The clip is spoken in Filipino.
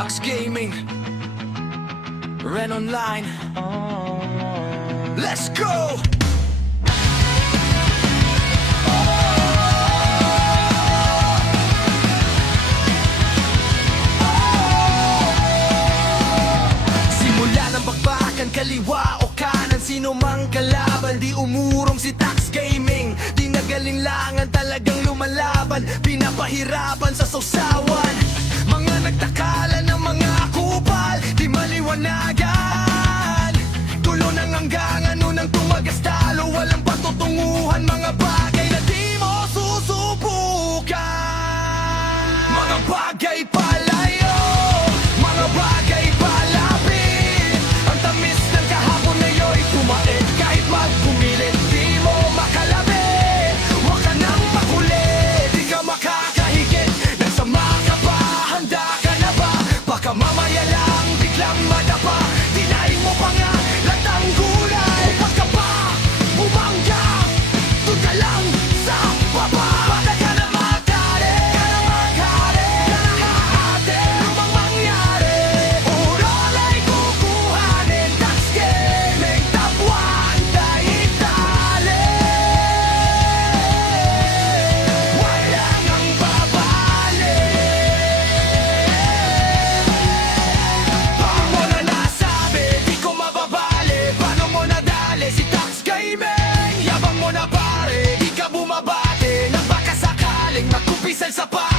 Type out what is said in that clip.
Tax Gaming, Ren Online. Let's go! Simula ng bakbakan, kaliwa o kanan, sino mang kalaban, di umurong si Tax Gaming. Di nagalinlangan, talagang lumalaban, pinapahirapan sa sausawan. Mga nagtakalan ng mga kupal, di maliwanagan. Tulo ng hanggangan, unang tumagas talo, walang patutunguhan, mga bagay na di mo susubukan. Mga bagay palayo, mga bagay palapit. Ang tamis ng kahapon na yo'y pumait, kahit magpumilit, di mo makalabi. Huwag ka nang makulit, di ka makakahigit. Nagsama ka pa, handa ka na ba? Baka mamaya lang biglang madapa. Dinaing mo pa nga lahat ng gulay. Huwag ka pa bumangga, doon ka lang sa baba. Baka ka na magkari, ka na maghari, ka na haate, lumang mangyari. Urol ay kukuhanin, Tax Gaming, top 1 daitali. Walang ang babalik. Paano mo na nasabi, di ko mababali? Paano mo nadali si Tax Gaming? Yabang mo na pare, di ka bumabati, nang baka sakaling magkumpisal sa pare.